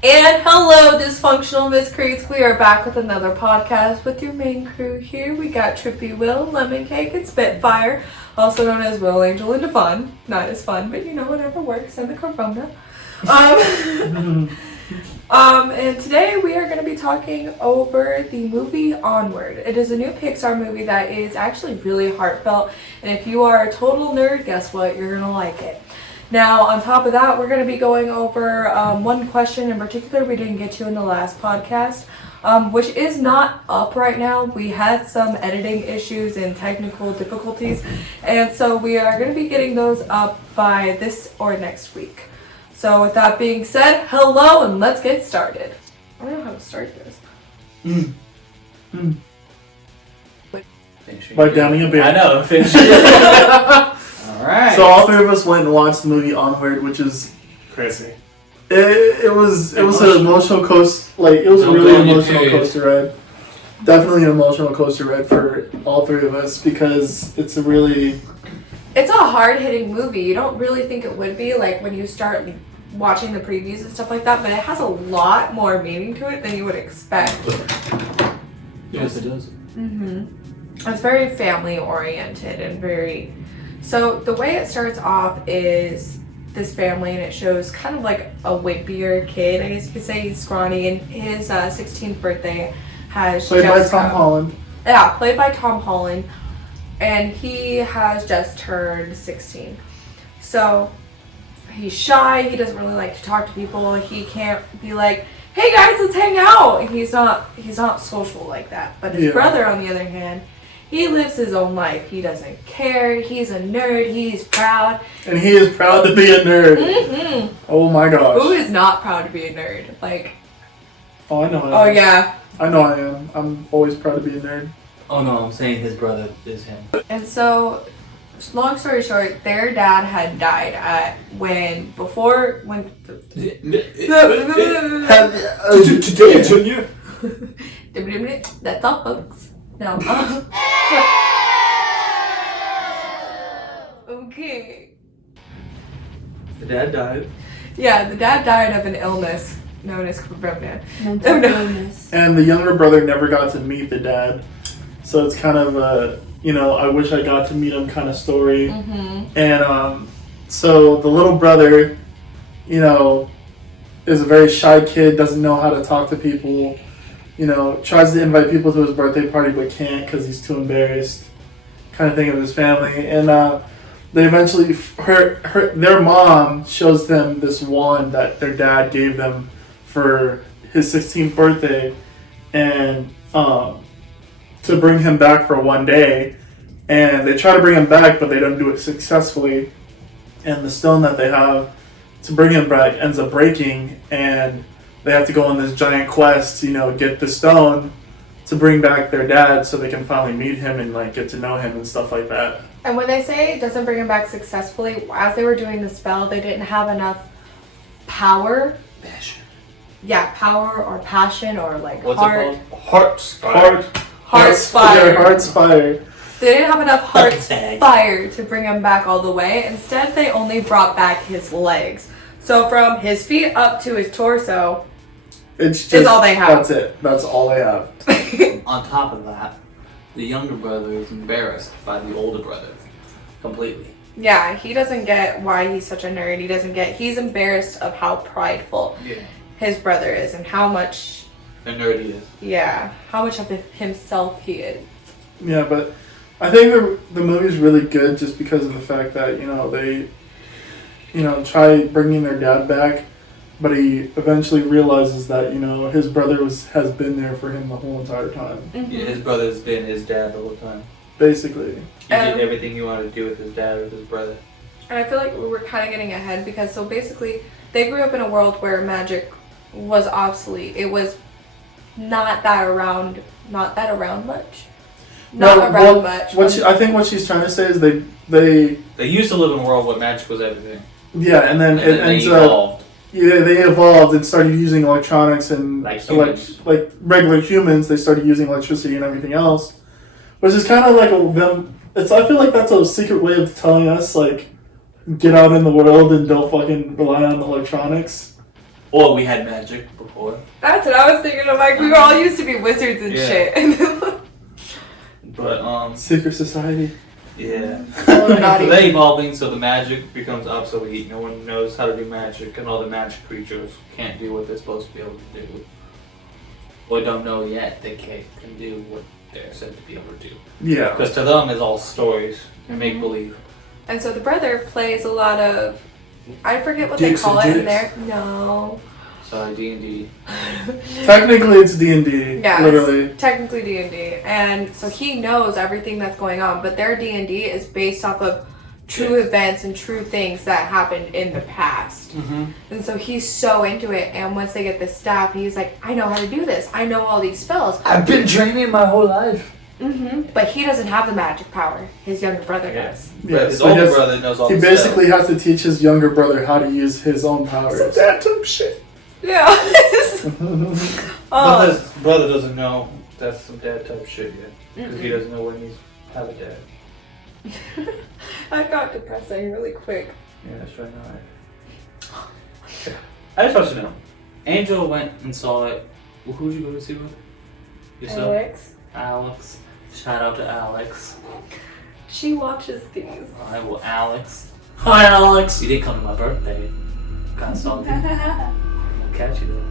And hello, dysfunctional miscreants. We are back with another podcast with your main crew here. We got Trippy Will, Lemon Cake, and Spitfire, also known as Will, Angel, and Devon. Not as fun, but whatever works. And the Corona. And today we are going to be talking over the movie Onward. It is a new Pixar movie that is actually really heartfelt. And if you are a total nerd, guess what? You're going to like it. Now, on top of that, we're going to be going over one question in particular we didn't get to in the last podcast, which is not up right now. We had some editing issues and technical difficulties, and so we are going to be getting those up by this or next week. So with that being said, hello, and let's get started. I don't know how to start this. By downing a beer. I know, finish it. Alright. So all three of us went and watched the movie Onward, which is crazy. It was an emotional coaster. Like, it was a really emotional coaster ride. Definitely an emotional coaster ride for all three of us because it's a hard-hitting movie. You don't really think it would be, like, when you start watching the previews and stuff like that, but it has a lot more meaning to it than you would expect. Yes, it does. It's very family-oriented and very... So the way it starts off is this family, and it shows kind of like a wimpier kid. I guess you could say he's scrawny, and his 16th birthday has played by Tom Holland. Yeah, played by Tom Holland, and he has just turned 16. So he's shy. He doesn't really like to talk to people. He can't be like, "Hey guys, let's hang out." And he's not social like that. But his brother, on the other hand, he lives his own life. He doesn't care. He's a nerd. He's proud. And he is proud to be a nerd. Oh my gosh. Who is not proud to be a nerd? Like... Oh, I know I am. Oh, yeah. I know I am. I'm always proud to be a nerd. Oh no, I'm saying his brother is him. And so, long story short, their dad had died Today, Junior. That's all, folks. No. Okay. The dad died. Yeah, the dad died of an illness known as Corona. Mental illness. And the younger brother never got to meet the dad. So it's kind of a, I wish I got to meet him kind of story. And so the little brother, is a very shy kid, doesn't know how to talk to people. Tries to invite people to his birthday party but can't because he's too embarrassed, kind of thing, of his family. And they eventually, their mom shows them this wand that their dad gave them for his 16th birthday, and to bring him back for one day. And they try to bring him back, but they don't do it successfully. And the stone that they have to bring him back ends up breaking, and they have to go on this giant quest to, get the stone to bring back their dad so they can finally meet him and, get to know him and stuff like that. And when they say it doesn't bring him back successfully, as they were doing the spell, they didn't have enough power. Passion. Yeah, power or passion or, What's heart. it called? Heart's fire. Heart's fire. They didn't have enough heart's fire to bring him back all the way. Instead, they only brought back his legs. So from his feet up to his torso... It's just all they have. That's it. That's all they have. On top of that, the younger brother is embarrassed by the older brother. Completely. Yeah, he doesn't get why he's such a nerd. He's embarrassed of how prideful his brother is and how much... A nerd he is. Yeah, how much of himself he is. Yeah, but I think the movie's really good just because of the fact that, they, try bringing their dad back. But he eventually realizes that, his brother has been there for him the whole entire time. Yeah, his brother's been his dad the whole time. Basically. He did everything he wanted to do with his dad or his brother. And I feel like we're kind of getting ahead because, so basically, they grew up in a world where magic was obsolete. It was not that around much. I think what she's trying to say is they used to live in a world where magic was everything. Yeah, and then it ends up... Yeah, they evolved and started using electronics and like regular humans. They started using electricity and everything else, which is kind of like I feel like that's a secret way of telling us get out in the world and don't fucking rely on electronics. Or we had magic before. That's what I was thinking of. Like, we all used to be wizards and Yeah. shit. But, Secret society. yeah. Illuminati. They're evolving, so the magic becomes obsolete. No one knows how to do magic, and all the magic creatures can't do what they're supposed to be able to do. Or don't know yet they can do what they're said to be able to do. Yeah. Because to them, it's all stories and make believe. And so the brother plays a lot of, I forget what Dicks they call and it in dicks. there. No. Sorry, D&D. Technically, it's D&D. Yeah, Literally. it's technically D&D. And so he knows everything that's going on, but their D&D is based off of true events and true things that happened in the past. Mm-hmm. And so he's so into it, and once they get the staff, he's like, I know how to do this. I know all these spells. I've been training my whole life. But he doesn't have the magic power. His younger brother Yeah. does. Yeah, But his so older he has- brother knows all He the basically has to teach his younger brother how to use his own powers. Some dad type shit. Yeah. But his brother doesn't know that's some dad type shit yet. Because he doesn't know when he's have a dad. That got depressing really quick. Yeah, that's right now. I just want you to know. Angel went and saw it. Well, who'd you go to see with? Yourself? Alex, Alex. Shout out to Alex. she watches these. Alright, well, Alex. Hi, Alex. You didn't come to my birthday. Kind of salty. I'll catch you there.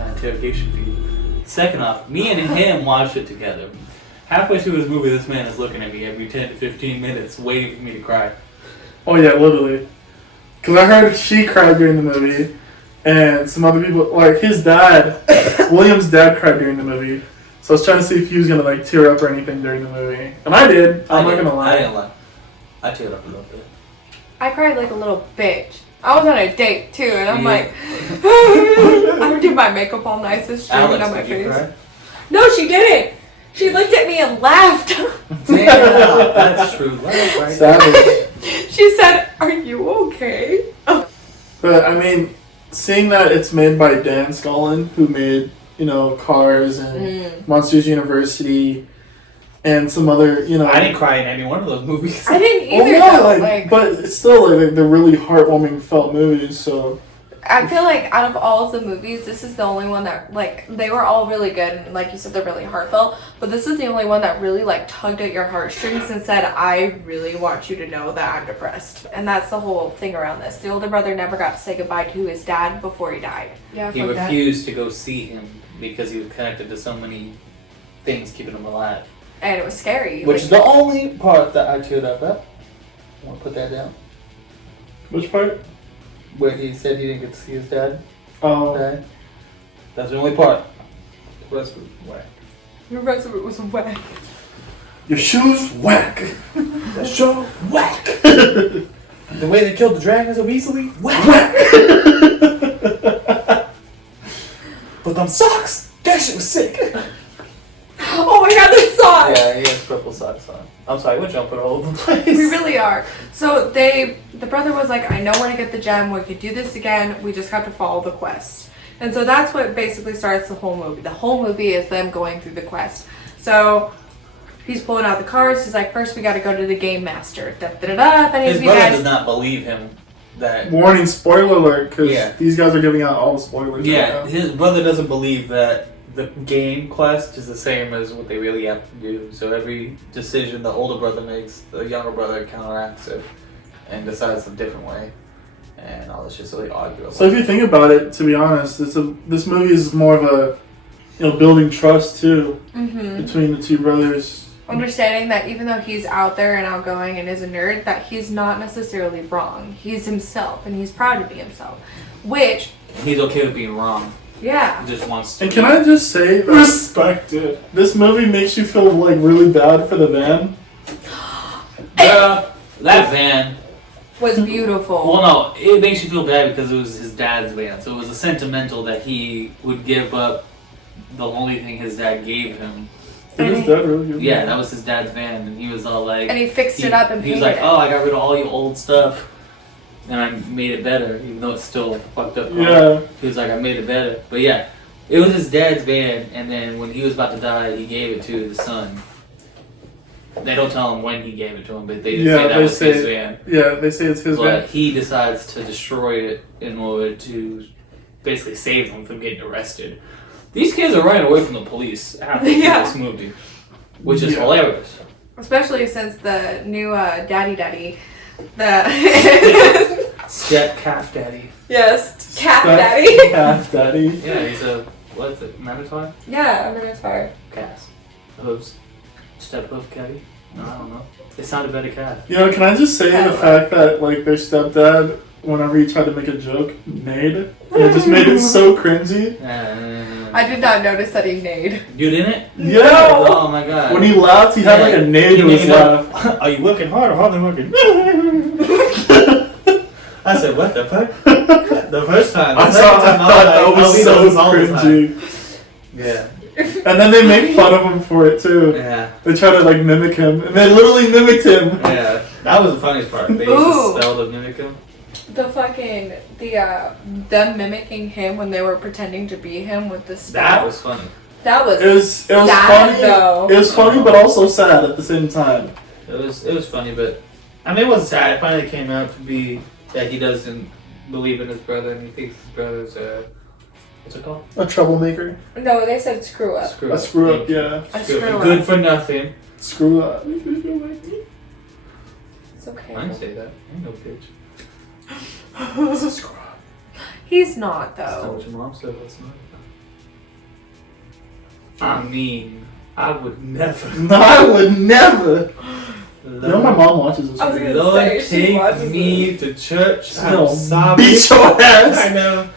Got an interrogation for you. Second off, me and him watched it together. Halfway through this movie, this man is looking at me every 10 to 15 minutes, waiting for me to cry. Oh yeah, literally. Because I heard she cried during the movie, and some other people, like his dad, William's dad cried during the movie. So I was trying to see if he was gonna like tear up or anything during the movie, and I did. I'm not gonna I lie. didn't lie. I teared up a little bit. I cried like a little bitch. I was on a date too, and I'm Yeah. like, I did my makeup all nice and streaming Alex, on my did you face. cry? No, she didn't. She looked at me and laughed. Damn, that's true. Love, right? Savage. She said, "Are you okay?" But I mean, seeing that it's made by Dan Scullin, who made Cars and Monsters University, and some other I didn't cry in any one of those movies. I didn't Oh either. yeah, though. like, but it's still like they're really heartwarming, felt movies. So I feel like out of all of the movies, this is the only one that, like, they were all really good, and like you said, they're really heartfelt, but this is the only one that really, like, tugged at your heartstrings and said, I really want you to know that I'm depressed. And that's the whole thing around this. The older brother never got to say goodbye to his dad before he died. Yeah, He refused to go see him because he was connected to so many things keeping him alive. And it was scary. Which is the only part that I teared up at. I want to put that down. which part? Where he said he didn't get to see his dad. Oh, Okay. That's the only part. The rest was whack. The rest of it was wet. your shoes whack. That's so whack. The way they killed the dragon so easily, whack. But them socks, that shit was sick. Oh my god, this song! Yeah, he has purple socks on. I'm sorry, we're jumping all over the place. We really are. So the brother was like, I know where to get the gem, we could do this again, we just have to follow the quest. And so that's what basically starts the whole movie. The whole movie is them going through the quest. So he's pulling out the cards, he's like, first we gotta go to the game master. Da, da, da, da. If any His of you brother guys does not believe him that. Warning, spoiler alert, because Yeah. these guys are giving out all the spoilers. Yeah, right now. his brother doesn't believe that the game quest is the same as what they really have to do. So every decision the older brother makes, the younger brother counteracts it and decides a different way. And all this shit, so they argue about So if you think about it, to be honest, this movie is more of a building trust too between the two brothers. understanding that even though he's out there and outgoing and is a nerd, that he's not necessarily wrong. He's himself and he's proud to be himself. Which, He's okay with being wrong. yeah. He just wants to. And can I just say, respect it. This movie makes you feel like really bad for the van. Yeah, that van. Was beautiful. Well, no, it makes you feel bad because it was his dad's van. So it was a sentimental that he would give up the only thing his dad gave him. It is that really good. Yeah, that was his dad's van, and he was all like. And he fixed it up and he was painted like, it. "Oh, I got rid of all your old stuff, and I made it better, even though it's still a fucked up car." Yeah. He was like, "I made it better," but yeah, it was his dad's van, and then when he was about to die, he gave it to the son. They don't tell him when he gave it to him, but they say that was his van. Yeah, they say it's his But van. he decides to destroy it in order to basically saved them from getting arrested. These kids are running away from the police after this movie, which is hilarious. Especially since the new daddy, Step calf daddy. Yes, calf daddy. Calf daddy. Yeah, he's a, what is it, minotaur? Yeah, a minotaur. Calves. Hooves. Step hoof caddy? No, I don't know. They sounded better calf. You know, can I just say the fact that like their stepdad, whenever he tried to make a joke, neighed, and it just made it so cringy. I did not notice that he neighed. You didn't? Yeah. Oh my god. When he laughed, he had like a neigh to his laugh. Are you working hard or hardly working? I said, what the fuck? The first time. I thought that was so cringy. Yeah. And then they make fun of him for it too. Yeah. They try to like mimic him, and they literally mimicked him. Yeah. That was the funniest part. They used to spell to mimic him. Them mimicking him when they were pretending to be him with the spell. That was funny. That was It was sad, funny. though. It was funny, but also sad at the same time. It was funny, but I mean, it wasn't sad. It finally came out to be that he doesn't believe in his brother, and he thinks his brother's what's it called? A troublemaker. No, they said screw up. A screw up, yeah. A screw up. Good for nothing. Screw up. It's okay. I didn't say that. Ain't no bitch. Screw up. He's not, That's not though. what your mom said last night. I mean, I would never. No, I would never. You know my mom watches this I was movie. gonna Lord, say, she take watches me to church. I'm Still sorry. beat your ass. I know.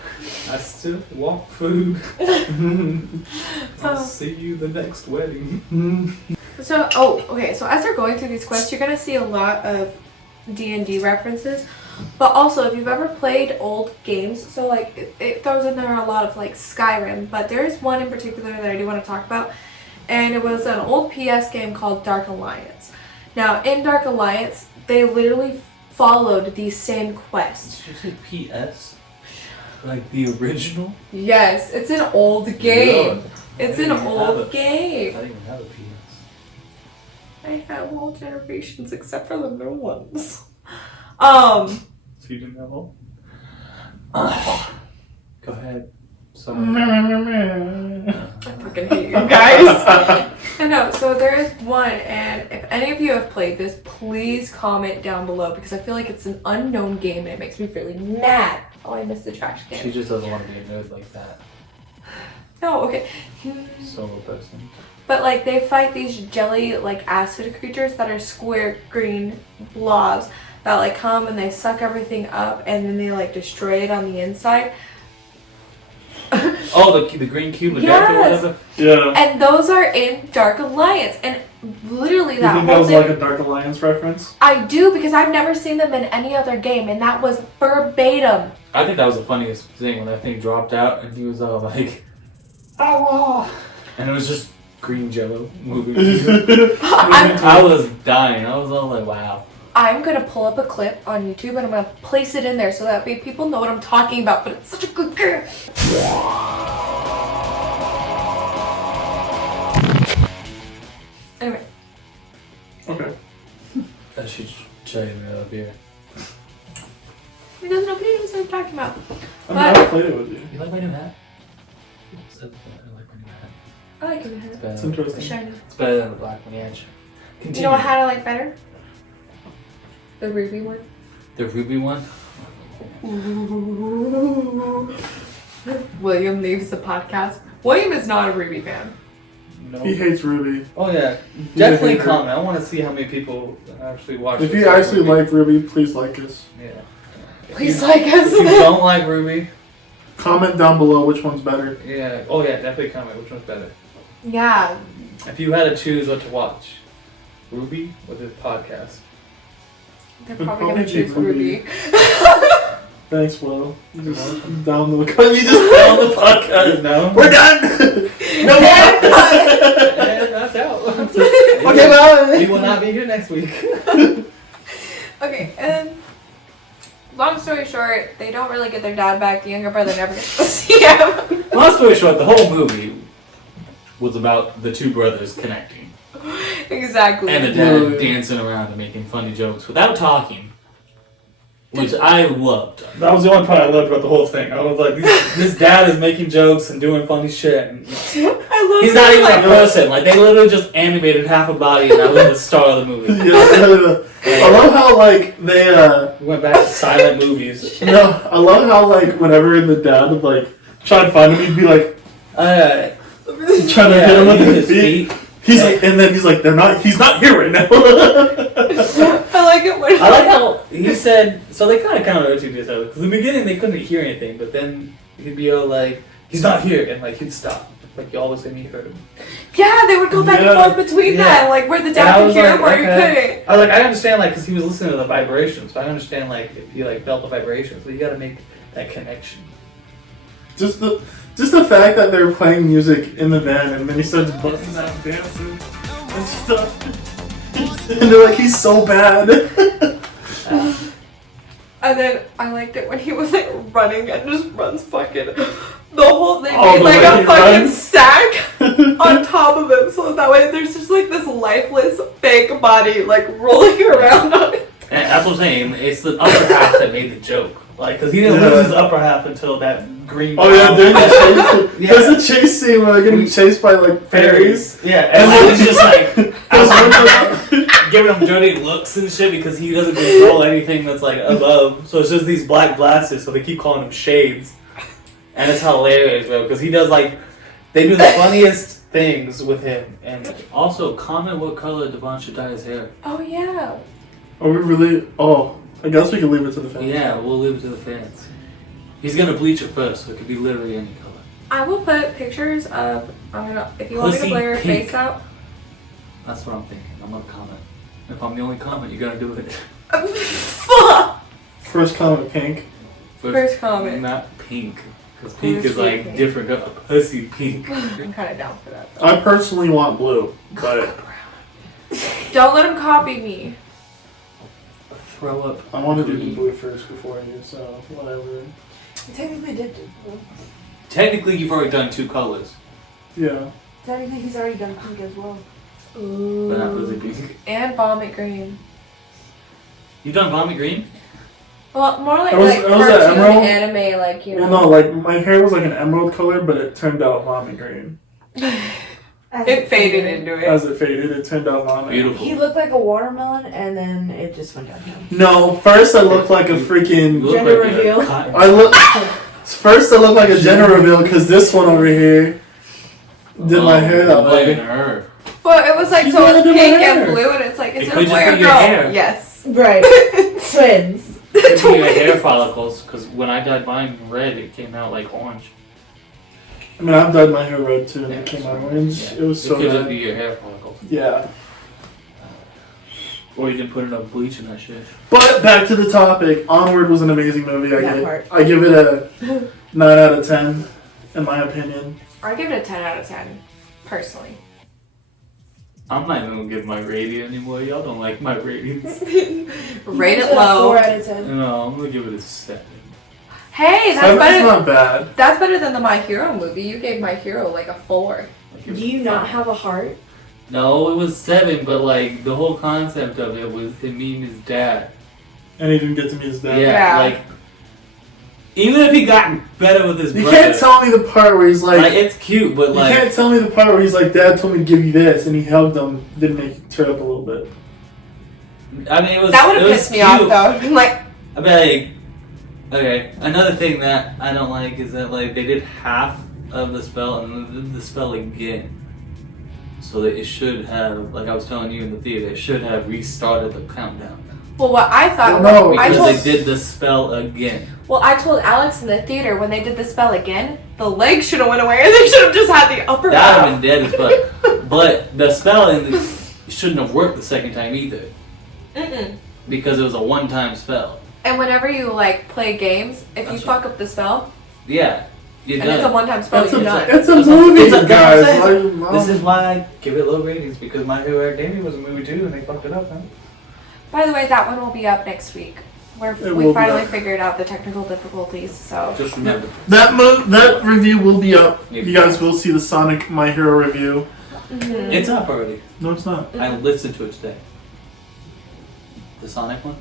I still walk food. I'll see you the next wedding. So, okay. So as they're going through these quests, you're gonna see a lot of D&D references. But also, if you've ever played old games, so like it throws in there a lot of like Skyrim. But there is one in particular that I do want to talk about, and it was an old PS game called Dark Alliance. Now, in Dark Alliance, they literally followed these same quests. Did you say PS? Like the original? Yes, it's an old game. Really? It's I an didn't even have old a- game. I didn't even have a PS. I have all generations except for the new ones. So you didn't have all? Go ahead. Sorry. I fucking hate you guys. I know, so there is one, and if any of you have played this, please comment down below because I feel like it's an unknown game and it makes me really mad. Oh, I missed the trash can. She just doesn't want to be a nerd like that. No, okay. Solo person. But like they fight these jelly like acid creatures that are square green blobs that like come and they suck everything up and then they like destroy it on the inside. Oh, the green cube of Yes. death or whatever? Yeah. And those are in Dark Alliance, and literally You that think that whole was thing. like a Dark Alliance reference? I do because I've never seen them in any other game, and that was verbatim. I think that was the funniest thing when that thing dropped out and he was all like, "Oh!" And it was just green jello moving. I was dying. I was all like, wow. I'm gonna pull up a clip on YouTube and I'm gonna place it in there so that way people know what I'm talking about. But it's such a good game. Anyway, Okay. I should show you another beer. because nobody knows what I'm talking about. I've never played it with you. You like my new hat? I like my new hat. I like it. It's It's better. It's interesting. shiny. It's better than the black one, yeah. You know what hat I like better? The ruby one. The ruby one? William leaves the podcast. William is not a Ruby fan. No. He hates Ruby. Oh yeah. He's Definitely a hater. comment. I want to see how many people actually watch If this you actually movie. like Ruby, please like us. Yeah. Please like us. If you don't like Ruby, Comment down below which one's better. yeah. Oh yeah, definitely comment which one's better. Yeah. If you had to choose what to watch, Ruby or the podcast? They're It'd probably gonna probably choose be Ruby. Ruby. Thanks, Will. You just down the you just down the podcast. No. We're done. No more. And that's out. Okay, bye. We will not be here next week. Okay, and long story short, they don't really get their dad back. The younger brother never gets to see him. Long story short, the whole movie was about the two brothers connecting. Exactly. And the dad dancing around and making funny jokes without talking. which I loved. That was the only part I loved about the whole thing. I was like, this dad is making jokes and doing funny shit. And I love he's not even a person. Like, they literally just animated half a body, and that was the star of the movie. I love how like they we went back to silent movies. no, I love how like whenever the dad would like try to find him, he'd be like trying to hit him with his feet. He's like, and then he's like, he's not here right now. I like it when I like how he said, so they kind of countered each other. Because in the beginning, they couldn't hear anything, but then he'd be all like, he's not here, and like he'd stop. Like, you always say me heard him. Yeah, they would go back and forth between that, like where the dad could hear him or you couldn't. I was like, I understand, like, because he was listening to the vibrations. So I understand, like, if you like felt the vibrations, but you got to make that connection. Just the fact that they're playing music in the van and then he starts busting out dancing and stuff. And they're like, he's so bad. And then I liked it when he was like running and just runs fucking the whole thing, Oh, made the like way a he fucking runs. sack on top of him, so that way there's just like this lifeless fake body like rolling around on it. And that's what I'm saying. It's the upper half that made the joke. Like, because he didn't lose his upper half until that green. Oh yeah, during the chase, Yeah. there's a chase scene where they're getting chased by like fairies. Yeah, and then he's just like giving him dirty looks and shit because he doesn't control anything that's like above. So it's just these black glasses, so they keep calling him shades. And it's hilarious, bro, because he does like, they do the funniest things with him. And also, comment what color Devon should dye his hair. Oh yeah. Are we really? Oh, I guess we can leave it to the fans. Yeah, we'll leave it to the fans. He's gonna bleach it first, so it could be literally any color. I will put pictures of, if you want me to Pussy blur your pink. face out. That's what I'm thinking. I'm gonna comment. If I'm the only comment, you gotta do it. Fuck! First comment, pink. First comment. Not pink. Because pink is Pussy like pink. different. Pussy pink. I'm kind of down for that. Though. I personally want blue, but Don't let him copy me. Throw up. I want to do the blue first before you, so whatever. Technically did do. Technically, you've already done two colors, Yeah. Technically he's already done pink as well. Ooh. but not pussy pink. And vomit green. You've done vomit green? Well, more like I was cartoon at Emerald. anime, like you know. Well, no, like my hair was like an emerald color, but it turned out vomit green. It faded into it. As it faded, it turned out vomit. Beautiful. He looked like a watermelon and then it just went downhill. No, first I looked like a You freaking. look Gender like reveal. a cotton. I look. First I looked like a gender reveal because this one over here did my hair that I'm blaming way. her. Well, it was like, She so it was wanted my pink hair. and blue, and it's like, is It it, could a just boy or be your girl? hair. Yes. Right. Twins. It could be your hair follicles, because when I dyed mine red, it came out like orange. I mean, I've dyed my hair red too, and Yeah, it came so- out orange. Yeah. It was so It could just bad. be your hair follicles. Yeah. Or you didn't put enough bleach in that shit. But back to the topic. Onward was an amazing movie. That part. I give it a 9 out of 10, in my opinion. I give it a 10 out of 10, personally. I'm not even gonna give my rating anymore. Y'all don't like my ratings. Rate it He gives a low. 4 out of 10. No, I'm gonna give it a 7. Hey, that's 7's better. not bad. That's better than the My Hero movie. You gave My Hero like a 4. I'll give Do it you a not 5. have a heart? No, it was 7, but like the whole concept of it was him meeting his dad. And he didn't get to meet his dad. Yeah. Like even if he got better with his You brother, can't tell me the part where he's like like, it's cute, but you like can't tell me the part where he's like, Dad told me to give you this, and he hugged him, didn't make it turn up a little bit. I mean it was That would it have was pissed me cute. off though. I'm like, I mean, like, okay. Another thing that I don't like is that like they did half of the spell and then did the spell again. So that it should have, like I was telling you in the theater, it should have restarted the countdown. well, what I thought. No, I Because told. they did the spell again. Well, I told Alex in the theater when they did the spell again, the leg should have went away, and they should have just had the upper That would half. have been dead as fuck. But the spell shouldn't have worked the second time either. Mm-mm. Because it was a one-time spell. And whenever you like play games, if you That's fuck up the spell, Yeah. You're and it's a done. one-time spell, It's you're a, done. it's a That's movie, what- guys. that's what I'm saying. Like, This is why I give it low ratings, because My Hero Academia was a movie too, and they fucked it up, man. By the way, that one will be up next week. It We will be finally up. figured out the technical difficulties, so. Just remember. that review will be up. Yeah. You guys will see the Sonic My Hero review. Mhm. It's up already. No, it's not. I listened to it today. The Sonic one?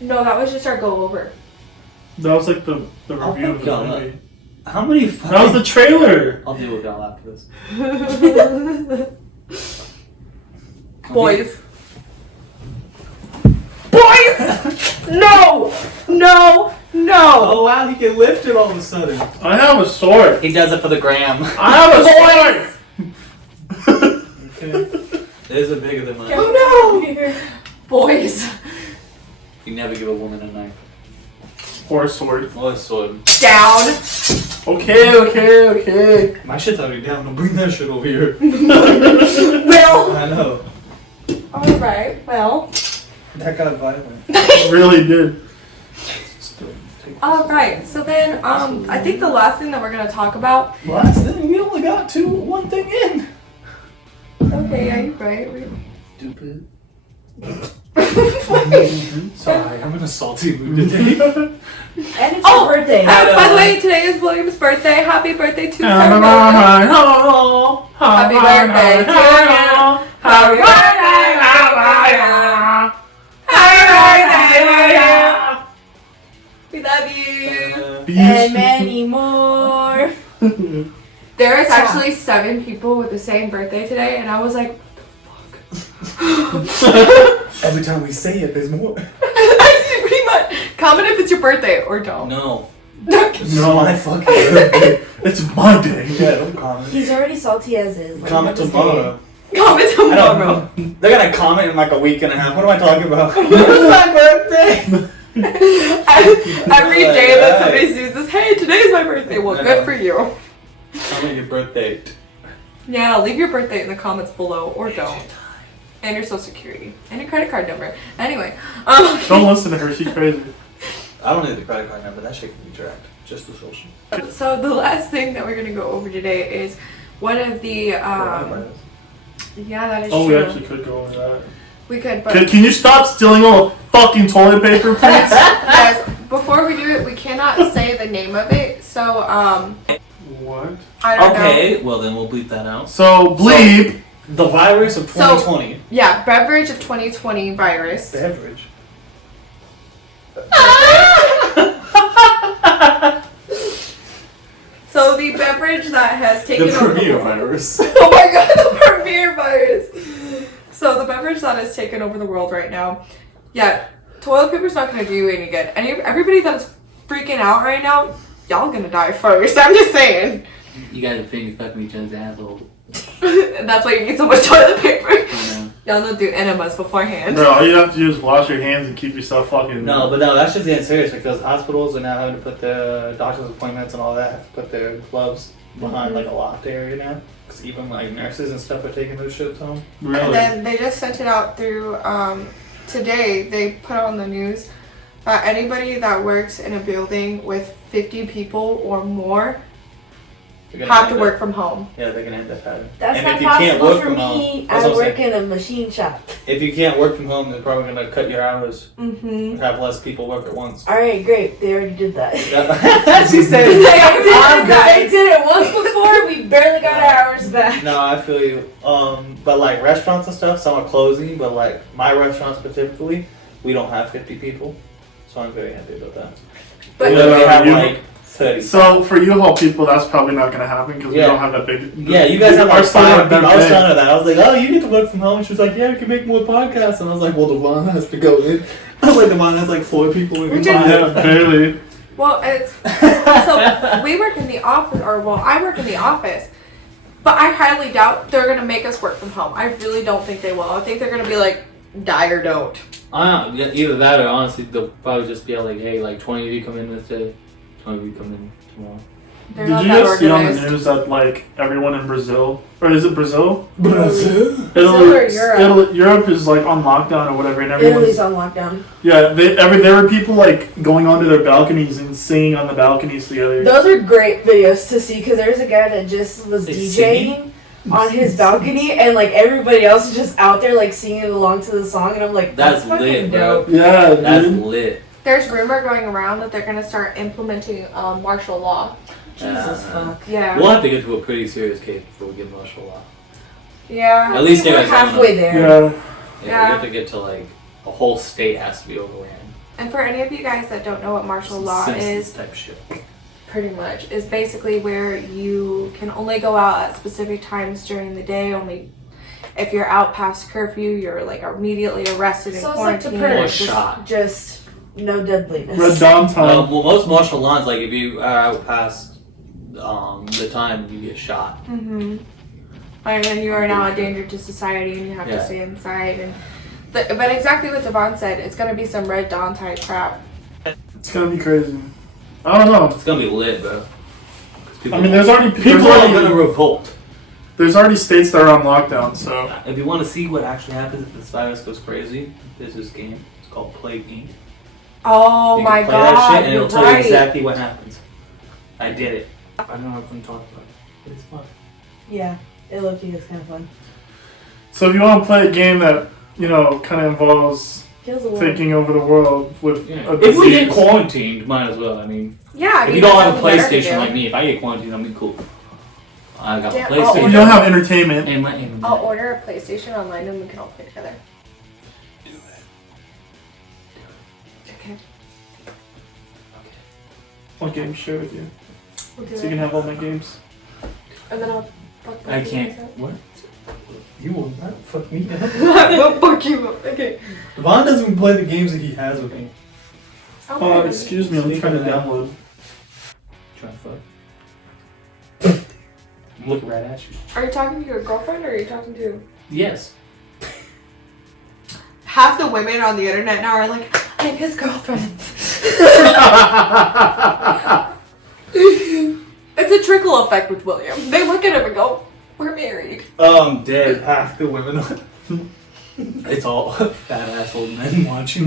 No, that was just our go over. That was like the I'll review of fuck the y'all movie. How many That was the trailer. I'll deal with y'all after this. Boys. Boys! No! No! No! Oh wow, he can lift it all of a sudden. I have a sword. He does it for the gram. I have a sword. Okay. It isn't bigger than mine. Oh no! Boys. You never give a woman a knife. Or a sword. Or a sword. Down. Okay. My shit's already down. Don't bring that shit over here. Well. I know. Alright, well. That got violent. It really did. Alright, so then, I think the last thing that we're gonna talk about. Last thing, we only got one thing in. Okay, yeah, you're right. Stupid. Sorry, I'm in a salty mood today. And it's Oh, your birthday. By the way, today is William's birthday. Happy birthday to Sarah. Happy Happy birthday to you. Happy birthday, we love you. And many more. There is actually 7 people with the same birthday today, and I was like, Every time we say it, there's more. pretty much. Comment if it's your birthday or don't. No. No. My fucking birthday. It's my day. Yeah, don't comment. He's already salty as is. Like, Comment his tomorrow. Comment I don't tomorrow. know. They're gonna comment in like a week and a half. What am I talking about? It's my birthday. Every day that somebody sees this, hey, today's my birthday. Well, I good know. for you. Comment your birthday. Yeah, leave your birthday in the comments below or don't. And your social security. And your credit card number. Anyway. Don't listen to her. She's crazy. I don't need the credit card number. That shit can be tracked. Just the social. So the last thing that we're going to go over today is one of the, yeah, that is Oh, we true. actually could go over that. We could, but Can you stop stealing all the fucking toilet paper, please? guys, before we do it, we cannot say the name of it. So, What? I don't know. Okay, well then we'll bleep that out. So, bleep. The virus of 2020. Yeah, beverage of 2020 virus. Beverage. So the beverage that has taken The over premier the world. virus. Oh my god, the premier virus. So the beverage that has taken over the world right now. Yeah, toilet paper's not gonna do you any good. Everybody that's freaking out right now, y'all gonna die first. I'm just saying. You guys are finger fucking each other's asshole. And that's why you need so much toilet paper. I know. Y'all don't do enemas beforehand. Bro, all you have to do is wash your hands and keep yourself fucking. No, but no, that's just getting serious because hospitals are now having to put the doctor's appointments and all that, have to put their gloves behind like a locked area now. Because even like nurses and stuff are taking those shits home. And Really? then they just sent it out through, today they put on the news that anybody that works in a building with 50 people or more They're gonna have to end work up- from home. Yeah, they're gonna end up having. That's and not if you can't possible work for from me. home, I that's what I'm work saying. in a machine shop. If you can't work from home, they're probably gonna cut your hours. Mm-hmm. Have less people work at once. Alright, great. They already did that. She said, They did it once before. We barely got our hours back. No, I feel you. But like restaurants and stuff, some are closing. But like my restaurant specifically, we don't have 50 people, so I'm very happy about that. But we only have you- like 30. So, for you all people, that's probably not going to happen because we Yeah. don't have that big. Yeah, you guys have our like store 5 not that people. I was big. telling her that. I was like, oh, you get to work from home. She was like, yeah, we can make more podcasts. And I was like, well, Devon has to go in. I was like, Devon has like 4 people in We the did- Yeah, barely. Well, it's so we work in the office, or well, I work in the office, but I highly doubt they're gonna make us work from home. I really don't think they will. I think they're gonna be like, die or don't. Yeah, either that or honestly, they'll probably just be like, hey, like 20 of you come in today, 20 of you come in tomorrow. They're Did not you that guys see on the organized. news that like everyone in Brazil, or is it Brazil? Brazil or Italy, Europe is like on lockdown or whatever, and Italy's everyone's on lockdown. yeah. There were people like going onto their balconies and singing on the balconies together. Those are great videos to see because there's a guy that just was Is DJing on his balcony and like everybody else is just out there like singing along to the song and I'm like, That's fucking lit, bro. dope. Yeah, That's dude. lit. There's rumor going around that they're gonna start implementing martial law. Jesus fuck. Yeah. We'll have to get to a pretty serious case before we get martial law. Yeah. At least We're they're halfway there. Yeah. Yeah, we have to get to like a whole state has to be overran. And for any of you guys that don't know what martial law Simpsons is, type shit. pretty much, is basically where you can only go out at specific times during the day. Only if you're out past curfew, you're like immediately arrested and So it's like the quarantined. Or purge, shot. just no deadliness. Red Dawn time. Well, most martial laws, like if you are out past the time, you get shot. Mm-hmm. And then you are now a danger to society, and you have to Yeah. stay inside. And but exactly what Devon said, it's gonna be some Red Dawn type crap. It's gonna be crazy. I don't know. It's gonna be lit, bro. I mean, there's already people are gonna revolt. There's already states that are on lockdown, so If you want to see what actually happens if this virus goes crazy, there's this game. It's called Plague Game. Oh You my can play that god, shit and you're it'll tell you right. exactly what happens. I did it. I don't know what I'm talking about. But it's fun. Yeah, it looked like it's kind of fun. so if you want to play a game that kind of involves Kills a woman. taking over the world with a If we get disease, quarantined, might as well. I mean, Yeah, I if mean, you don't that's have a what America PlayStation do. like me, if I get quarantined, I'll be cool. I got Yeah, my I'll if you PlayStation. don't have entertainment, And my internet. I'll order a PlayStation online and we can all play together. Do it. Okay. what game share with you? We'll do So you it. can have all my games. And then I'll fuck I you can't. guys up. What? You will not fuck me up. I'll fuck you up. Okay. Devon doesn't even play the games that he has with me. Oh, excuse me, I'm trying to download. Trying to fuck. I'm looking right at you. Are you talking to your girlfriend or are you talking to... Yes. Half the women on the internet now are like, I'm his girlfriend. It's a trickle effect with William. They look at him and go, we're married. Dead. Half the women. It's all fat ass old men watching.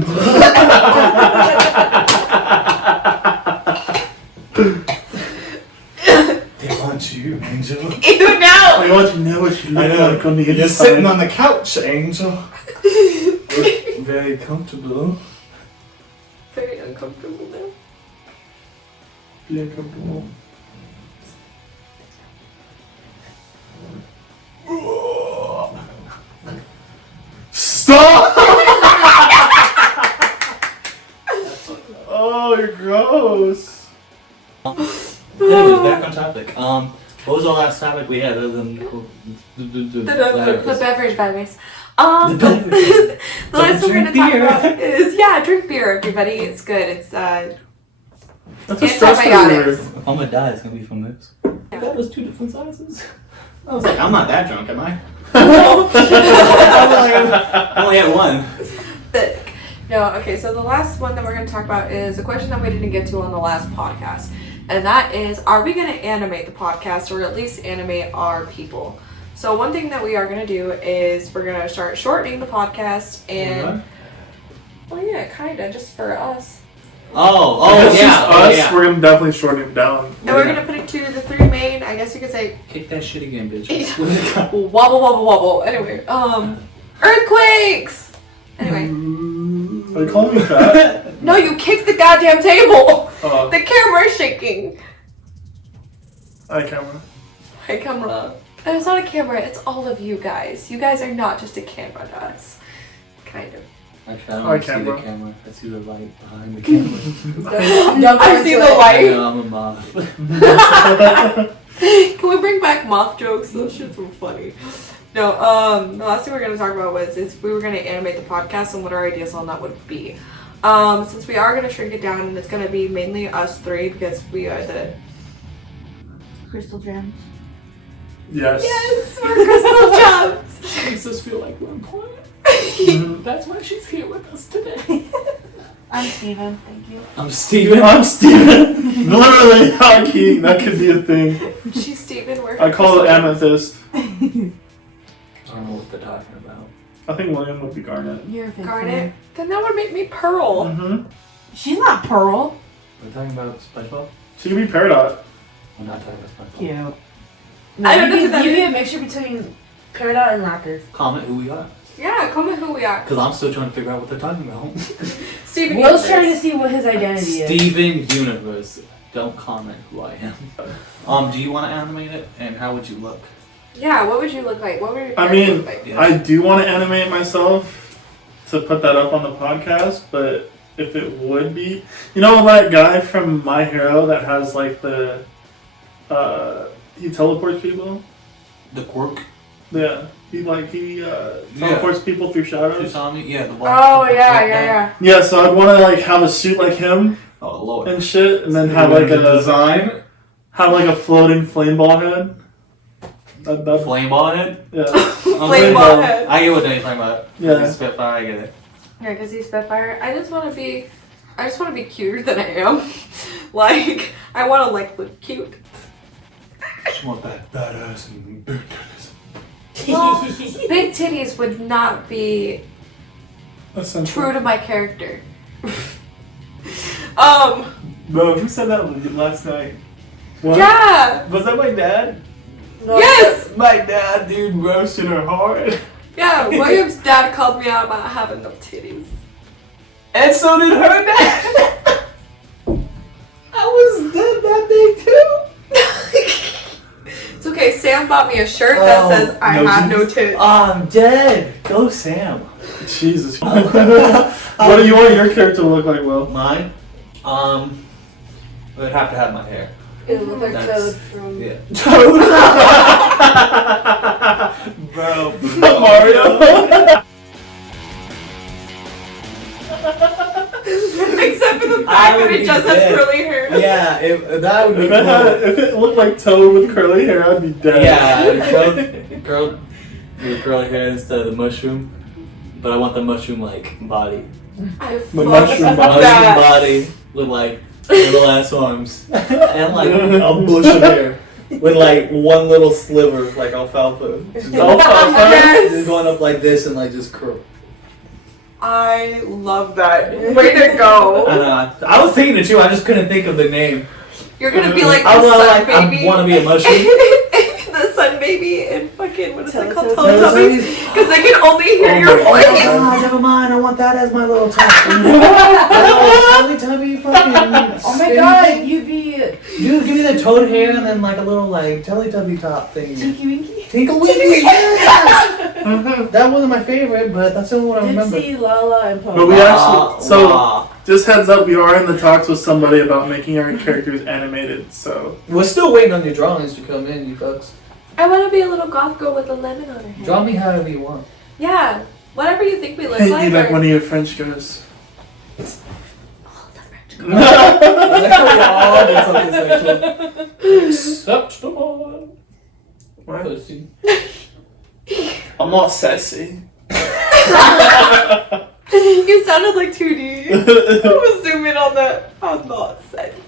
They want you, Angel. Ew, no! I want to know what you look like on the inside. You're sitting on the couch, Angel. Look very comfortable. Very uncomfortable now. Be uncomfortable. Stop! Oh, you're gross. Anyways, back on topic. What was the last topic we had other than The beverage virus. The beverage. The last thing we're Drink gonna talk beer. about is drink beer, everybody. It's good. It's That's a stress Antibiotics. reliever. If I'm gonna die, it's gonna be from this. Yeah. That was 2 different sizes. I was like, I'm not that drunk, am I? I only had one. thick. No, okay, so the last one that we're going to talk about is a question that we didn't get to on the last podcast. And that is, are we going to animate the podcast or at least animate our people? So one thing that we are going to do is we're going to start shortening the podcast and... Well, yeah, kind of, just for us. Oh, If it's yeah. just Oh, us, yeah. we're gonna definitely shorten it down. And we're going to put it to the 3 main, I guess you could say, Kick that shit again, bitch. wobble, wobble, wobble. Anyway, earthquakes! Anyway. Are you calling me fat? No, you kicked the goddamn table! Oh, The camera is shaking. hi camera. Hi, camera. And it's not a camera, it's all of you guys. You guys are not just a camera to us. Kind of. Actually, I don't Hi, see the camera. camera. I see the light behind the camera. I see the I light. know, I'm a moth. Can we bring back moth jokes? Those shits were funny. No, the last thing we're gonna talk about was if we were gonna animate the podcast and what our ideas on that would be. Since we are gonna shrink it down and it's gonna be mainly us 3 because we are the Crystal Gems. Yes. Yes, we're Crystal Gems. Makes us feel like we're important. Mhm. That's why she's here with us today. I'm Steven, thank you. I'm Steven. I'm Steven. Literally, hockey. That could be a thing. She's Steven. We're I call it amethyst. I don't know what they're talking about. I think William would be garnet. You're a fake Garnet. fan. Then that would make me Pearl. Mm-hmm. She's not Pearl. We're talking about SpongeBob? She could be Peridot. I'm not talking about SpongeBob. Cute. I don't know who that You'd be is. a mixture between Peridot and Raptors. Comment who we are. Yeah, comment who we are. Because I'm still trying to figure out what they're talking about. Steven Will's Universe. trying to see what his identity is. Steven Universe. Don't comment who I am. Do you want to animate it? And how would you look? Yeah, what would you look like? What would your I character mean, look like? Yeah. I do want to animate myself to put that up on the podcast, but if it would be. You know that guy from My Hero that has like the he teleports people? The quirk. Yeah. He teleports people through shadows. Kusami? Yeah, the one. Oh yeah. Yeah, so I'd want to like have a suit like him Oh lord. and shit, and then have like a design. have like a floating flame ball head. That Flame ball head? yeah. Flame ball head. I get what they're talking about. Yeah. Spitfire, I get it. Yeah, because he's Spitfire. I just want to be cuter than I am. Like, I want to like look cute. Just want that badass and big titties. Well, big titties would not be Essential. true to my character. Bro, who said that last night? What? Yeah. Was that my dad? No, Yes. My dad, dude, roasted her hard. Yeah. William's dad called me out about having no titties. And so did her dad. I was dead that big too. It's okay. Sam bought me a shirt that says I no have no titties. tits. I'm dead. Go Sam. Jesus. What do you want your character to look like, Will? Mine? I would have to have my hair. It looked like That's- Toad from. Yeah. Bro. Mario. Except for the I fact would that it be just dead. has curly hair. Yeah, that would be If it looked like Toad with curly hair, I'd be dead. Yeah, curl with curly hair instead of the mushroom. But I want the mushroom like body. I The mushroom body. that. Mushroom body with like little ass arms and like a bush of hair with like one little sliver like alfalfa. Just Yes. going up like this and like just curl. I love that. Way to go. I was thinking it too. I just couldn't think of the name. You're gonna be like the I sun I baby. want to be a mushroom. The sun baby and fucking what is it called? Teletubbies. Teletubbies. Because they can only hear your voice. Never mind. I want that as my little Teletubby fucking. Oh my god, you'd be Dude, give me the toad hair and then like a little like Teletubby top thing. Tinky Winky. Tinkle Winky. Yeah. That wasn't my favorite, but that's the only one I remember. Dipsy, Lala, and Poe. But we actually just heads up, we are in the talks with somebody about making our characters animated. So We're still waiting on your drawings to come in, you fucks. I want to be a little goth girl with a lemon on her head. Draw me however you want. Yeah. Whatever you think we look hey, like. you like or- one of your French girls. I like how we all did something sexual. Acceptable. What? Pussy. I'm not sassy. You sounded like 2D. I was zooming on that. I'm not sexy.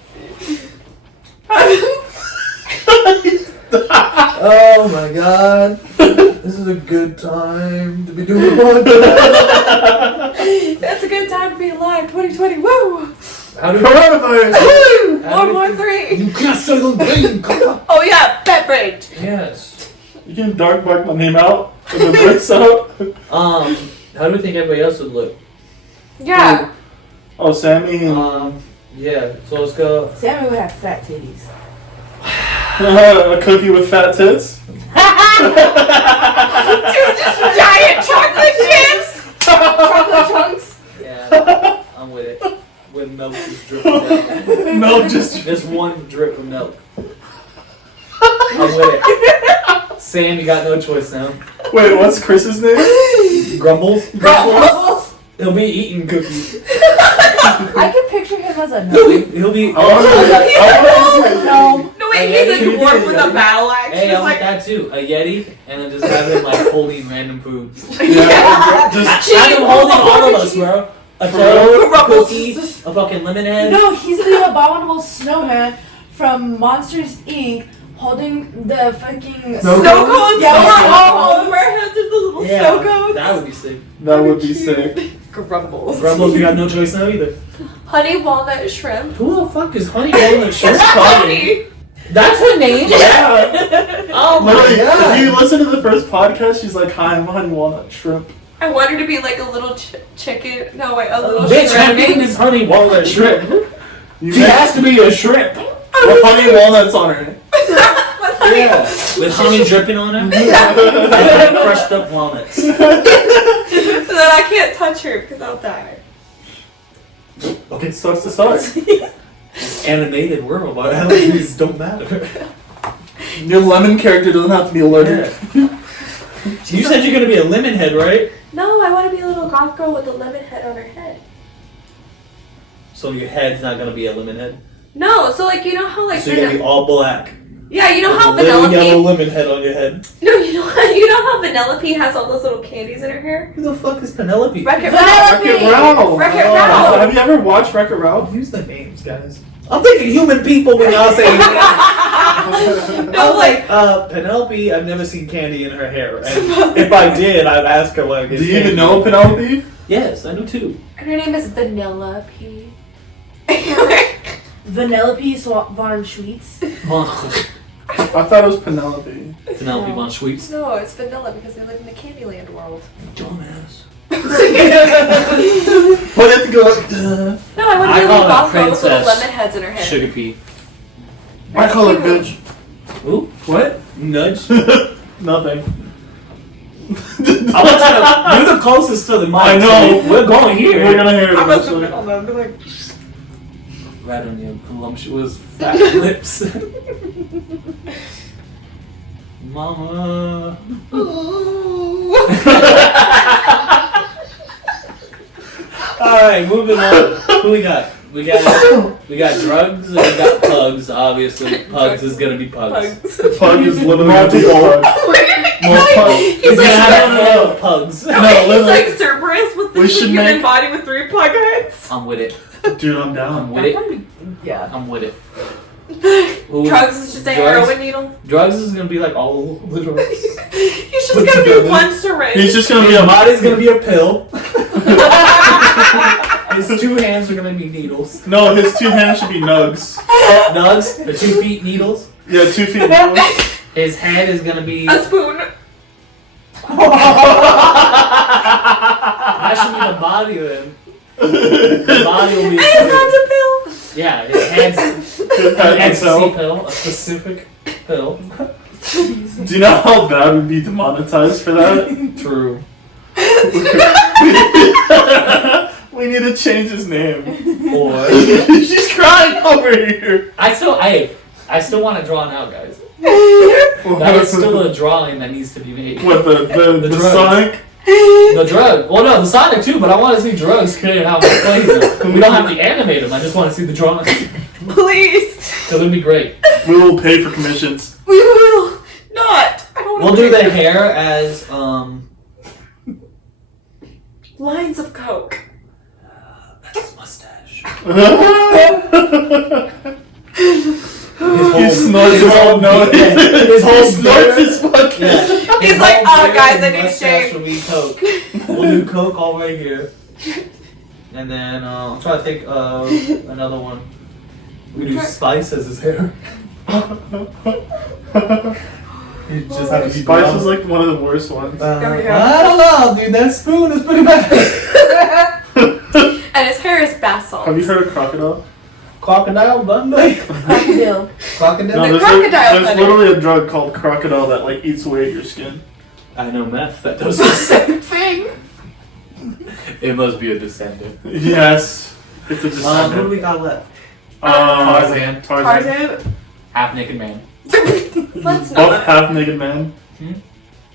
Oh my god. This is a good time to be doing podcast. That's a good time to be alive. 2020. Woo! How do Coronavirus. Woo! How do 1.3. you can't say the name? Oh yeah, fat range. Yes. You can dark mark my name out with the bricks out. How do we think everybody else would look? Yeah. Oh, Sammy. Yeah. So let's go. Sammy would have fat titties. A cookie with fat tits. Dude, just giant chocolate chips. Chocolate chunks. Yeah. I'm with it. With milk just dripping down. No, just one drip of milk. I'm with it. Sam, you got no choice now. wait. What's Chris's name? Grumbles. Grumbles. He'll be eating cookies. I can picture him as a He'll be. I want No. No wait, he's a dwarf with a battle axe. Hey, I Just want like that too. A Yeti, and then just have him like holding random food. Yeah, just Have him holding all of us, bro. A toad, a Grumbles. cookie, a fucking lemon head. No, he's the abominable snowman from Monsters Inc. holding the fucking Snow snow cones. Yeah, over snow all cones. of our heads are the little Yeah, snow cones. that would be sick. that would be sick. Grumbles. Grumbles, we got no choice now either. Honey walnut shrimp. Who the fuck is Honey Walnut Shrimp? Honey. That's her name? Yeah. Oh my Literally, if god. you listen to the first podcast, she's like, "Hi, I'm Honey Walnut Shrimp." I want her to be like a little chicken. No, wait, a little Bitch, her shrimp. name is Honey Walnut Shrimp. You She has to be a shrimp. with honey walnuts on her. With honey. Yeah. With honey dripping on her. And then crushed up walnuts. So that I can't touch her because I'll die. Okay, starts to start. Animated world, but allergies don't matter. Your lemon character doesn't have to be allergic. You said you're gonna be a lemon head, right? No, I want to be a little goth girl with a lemon head on her head. So your head's not gonna be a lemon head. No, so like you know how like So you're gonna be all black. yeah, you know how With a little yellow Vanellope. lemon head on your head. No, you know how Vanellope has all those little candies in her hair. Who the fuck is Penelope? Wreck-It Vanellope! Wreck-It Ralph. Wreck-It Oh, Ralph. have you ever watched Wreck-It Ralph? Use the names, guys. I'm thinking human people when y'all say names. I No, was like like, Penelope, I've never seen candy in her hair. And if I did, I'd ask her what. Do you even know Penelope? Yes, I do too. her name is Vanellope. Vanellope von Schweetz. I thought it was Penelope. Penelope von Schweetz. No, it's vanilla because they live in the Candyland world. Dumbass. Why do you have to go like, duh? No, I want to I be a call little her goth girl with little Princess lemon heads in her hair. Sugar Pea. I call her bitch. Ooh, What? nudge. Nothing. I want you to, you're the closest to the mic. I know. So we're going here. We're gonna hear it I'm eventually. gonna zoom in on them. Be like, Right on your voluptuous fat lips. Mama. Alright, moving on. Who we got? We got drugs and we got pugs, obviously. Pugs is gonna be pugs. Pugs. Pug is literally Multiple. a pug. He's gonna have like, a lot of pugs. No, he's literally. like Cerberus with We the should human make- body with 3 pug heads. I'm with it. Dude, I'm I'm down. with it. Yeah. I'm with it. Who- Drugs is just a drugs? heroin needle. Drugs is gonna be like all the drugs. He's just Put gonna together. be one syringe. He's just gonna be Your a body's gonna be a pill. His 2 hands are gonna be needles. No, his 2 hands should be nugs. Nugs, the 2 feet needles. Yeah, 2 feet nugs. His head is gonna be. a spoon. That should be the body then. The body will be. And his hand's a pill. Yeah, his head's His an head's ecstasy a pill, a specific pill. Do you know how bad we'd be demonetized for that? True. We need to change his name. Or She's crying over here. I still want to draw now, guys. That is still a drawing that needs to be made. What, the drugs. Sonic? The drug. Well, no, the Sonic too, but I want to see drugs create how much plays them. We don't have to animate them. I just want to see the drawing. Please. Because it would be great. We will pay for commissions. We will not. I don't We'll wanna do be- the hair as lines of coke. his mustache. He snorts his whole nose. His whole He snorts his fucking. Yeah. He's His like, whole oh, beard guys, I and need to mustache shave. will be coke. We'll do coke all right here. And then I'm trying to think of another one. We do Spice as his hair. You just have to be Spice dumb. is like one of the worst ones. There we go. I don't know, dude. That spoon is pretty bad. And his hair is basalt. Have you heard of crocodile? Crocodile Dundee. Crocodile. Crocodile. No, The there's, crocodile there's hunter. literally a drug called crocodile that like eats away at your skin. I know meth that does the same thing. It must be a descendant. Yes. It's a Who do descendant. we got left? Tarzan. Tarzan. Half naked man. Let's Buff not. half naked man. What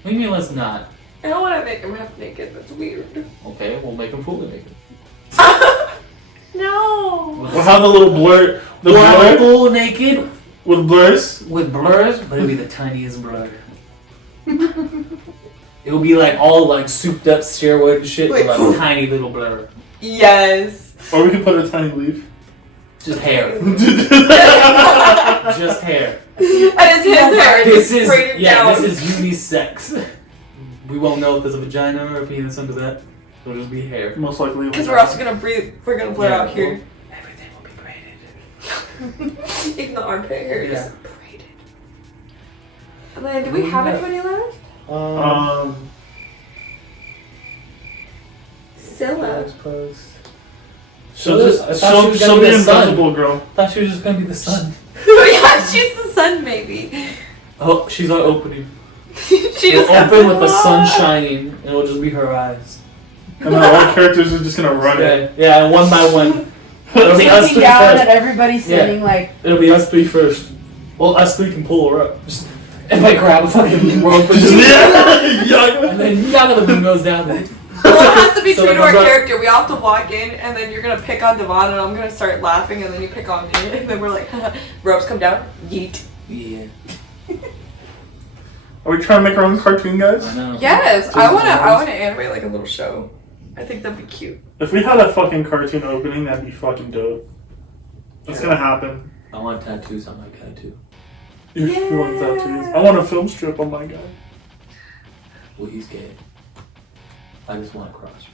do you mean let's not? I don't want to make him half naked. That's weird. Okay, we'll make him fully naked. No. We'll have the little blur. The We'll have blur full naked with blurs. with blurs, but it'll be the tiniest blur. It'll be like all like souped up steroid and shit, but like a tiny little blur. Yes. Or we can put a tiny leaf. Just hair. Just hair. And it's his hair. This Just is braided yeah, down. this is unisex. We won't know if there's a vagina or a penis under that. It'll just be hair. Most likely. Because we're also gonna breathe. We're gonna blur out here. Everything will be braided. Even the armpit hair is Yeah. braided. And then, do we have anybody left? Scylla. She'll I just thought she she'll, was she'll gonna be be the sun. invisible girl. I thought she was just gonna be the sun. Yeah, she's the sun, maybe. Oh, she's our opening. She She'll just comes open in. with the sun shining, and it'll just be her eyes. And then all characters are just gonna run it. Yeah, one by one. It'll be us Looking three down first. at everybody sitting like. It'll be us three first. Well, us three can pull her up. Just, if I grab a fucking rope and just Yeah. and then none of the boom goes down there. Well, it has to be So true it to our goes up. character. We all have to walk in, and then you're gonna pick on Devon, and I'm gonna start laughing, and then you pick on me, and then we're like, ropes come down, yeet. Yeah. Are we trying to make our own cartoon, guys? I know. Yes, I wanna animate like a little show. I think that'd be cute. If we had a fucking cartoon opening, that'd be fucking dope. It's gonna happen. I want tattoos on my guy too. You want tattoos? I want a film strip on my guy. Well, he's gay. I just want a cross.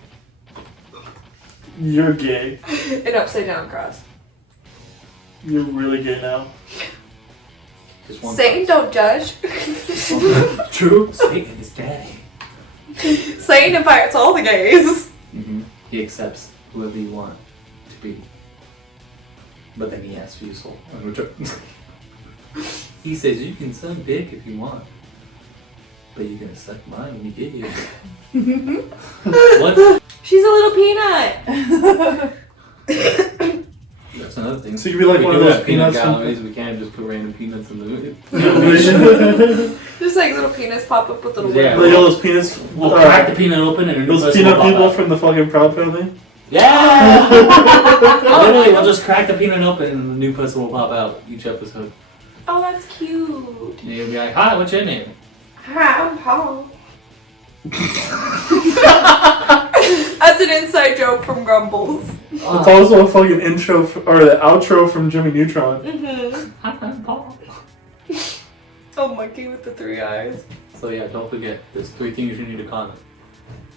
You're gay. An upside down cross. You're really gay now. Just one Satan, cross. don't judge. True. Satan is daddy. Satan invites all the gays. Mm-hmm. He accepts whoever you want to be. But then he asks for your soul in return. He says you can suck dick if you want. But you're gonna suck mine when you get here. What? She's a little peanut. That's another thing. So you could be like we one do of those have peanut peanuts from- galleries. We can't just put random peanuts in the movie. Just like little peanuts pop up with little Yeah. Like all those peanuts. We'll crack the peanut open and a new Those person peanut will pop people out. from the fucking Proud Family. Yeah! Literally, we'll just crack the peanut open and a new person will pop out each episode. Oh, that's cute. And you'll be like, hi, what's your name? Hi, I'm Paul. That's an inside joke from Grumbles. It's also a fucking intro or the outro from Jimmy Neutron. Mm-hmm. Hi, I'm Paul. Oh, monkey with the 3 eyes. So yeah, don't forget, there's 3 things you need to comment.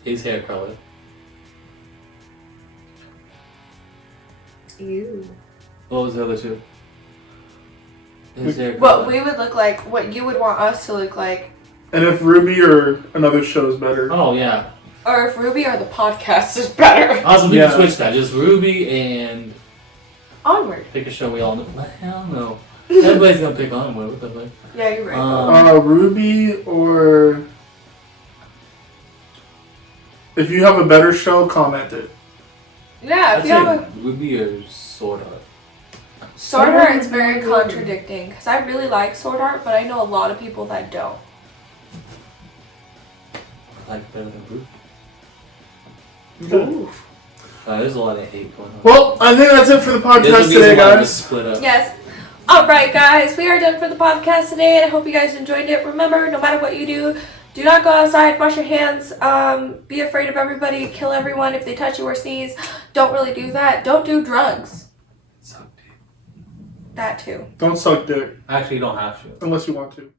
His hair color. Ew. What was the other 2? His hair color. What we would look like, what you would want us to look like, And if Ruby or another show is better. Oh yeah. or if Ruby or the podcast is better. Awesome, we Yeah. can switch that. Just Ruby and Onward. pick a show we all know. What? Hell no. Everybody's gonna pick Onward. What the fuck? Yeah, you're right. Ruby or if you have a better show, comment it. Yeah, if I'd you have a say Ruby or Sword Art. Sword Art, it's very contradicting because I really like Sword Art, but I know a lot of people that don't. I like better than Ruby. Okay. There's a lot of hate going on. Well, I think that's it for the There's podcast a reason today, why we guys. split up. Yes. Alright, guys, we are done for the podcast today, and I hope you guys enjoyed it. Remember, no matter what you do not go outside, wash your hands, be afraid of everybody, kill everyone if they touch you or sneeze. Don't really do that. Don't do drugs. Suck dick. That too. Don't suck dick Actually, you don't have to. unless you want to.